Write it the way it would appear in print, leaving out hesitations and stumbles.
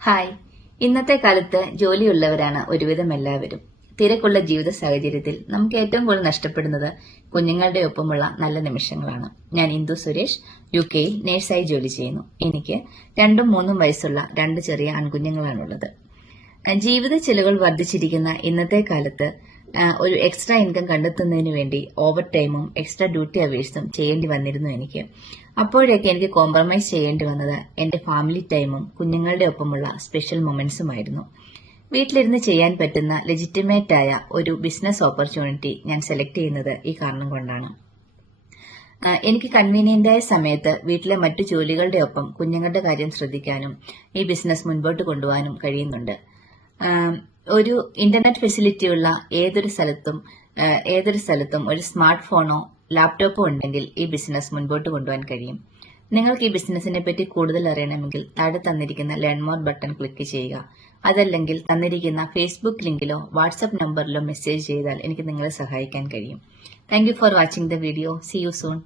Hi. ഇന്നത്തെ കാലത്ത് ജോലിയുള്ളവരാണ് ഒരുവിധം എല്ലാവരും. തിരക്കുള്ള ജീവിത സാഹചര്യത്തിൽ നമുക്ക് ഏറ്റവും കൂടുതൽ നഷ്ടപ്പെടുന്നത് കുഞ്ഞുങ്ങളുടെ ഒപ്പമുള്ള നല്ല നിമിഷങ്ങളാണ്. ഞാൻ ഇന്ദു സുരേഷ്, UK-യിൽ നേഴ്സായി ജോലി ചെയ്യുന്നു. എനിക്ക് 2ഉം 3ഉം വയസ്സുള്ള 2 ചെറിയ ആൺകുഞ്ഞുങ്ങളാണുള്ളത്. ജീവിത ചെലവുകൾ വർദ്ധിച്ചിരിക്കുന്ന ഇന്നത്തെ കാലത്ത് ഒരു എക്സ്ട്രാ ഇൻകം കണ്ടെത്തുന്നതിന് വേണ്ടി ഓവർ ടൈമും എക്സ്ട്രാ ഡ്യൂട്ടി അവേഴ്സും ചെയ്യേണ്ടി വന്നിരുന്നു എനിക്ക്. അപ്പോഴൊക്കെ എനിക്ക് കോംപ്രമൈസ് ചെയ്യേണ്ടി വന്നത് എന്റെ ഫാമിലി ടൈമും കുഞ്ഞുങ്ങളുടെ ഒപ്പമുള്ള സ്പെഷ്യൽ മൊമെന്റ്സുമായിരുന്നു. വീട്ടിലിരുന്ന് ചെയ്യാൻ പറ്റുന്ന ലെജിറ്റിമേറ്റ് ആയ ഒരു ബിസിനസ് ഓപ്പർച്യൂണിറ്റി ഞാൻ സെലക്ട് ചെയ്യുന്നത് ഈ കാരണം കൊണ്ടാണ്. എനിക്ക് കൺവീനിയന്റായ സമയത്ത് വീട്ടിലെ മറ്റു ജോലികളുടെ ഒപ്പം കുഞ്ഞുങ്ങളുടെ കാര്യം ശ്രദ്ധിക്കാനും ഈ ബിസിനസ് മുൻപോട്ട് കൊണ്ടുപോകാനും കഴിയുന്നുണ്ട്. ഒരു ഇന്റർനെറ്റ് ഫെസിലിറ്റി ഉള്ള ഏതൊരു സ്ഥലത്തും ഒരു സ്മാർട്ട് ഫോണോ ലാപ്ടോപ്പോ ഉണ്ടെങ്കിൽ ഈ ബിസിനസ് മുൻപോട്ട് കൊണ്ടുപോകാൻ കഴിയും. നിങ്ങൾക്ക് ഈ ബിസിനസിനെ പറ്റി കൂടുതൽ അറിയണമെങ്കിൽ താഴെ തന്നിരിക്കുന്ന ലേൺ മോർ ബട്ടൺ ക്ലിക്ക് ചെയ്യുക. അതല്ലെങ്കിൽ തന്നിരിക്കുന്ന ഫേസ്ബുക്ക് ലിങ്കിലോ വാട്സ്ആപ്പ് നമ്പറിലോ മെസ്സേജ് ചെയ്താൽ എനിക്ക് നിങ്ങളെ സഹായിക്കാൻ കഴിയും. Thank you for watching the video. See you soon.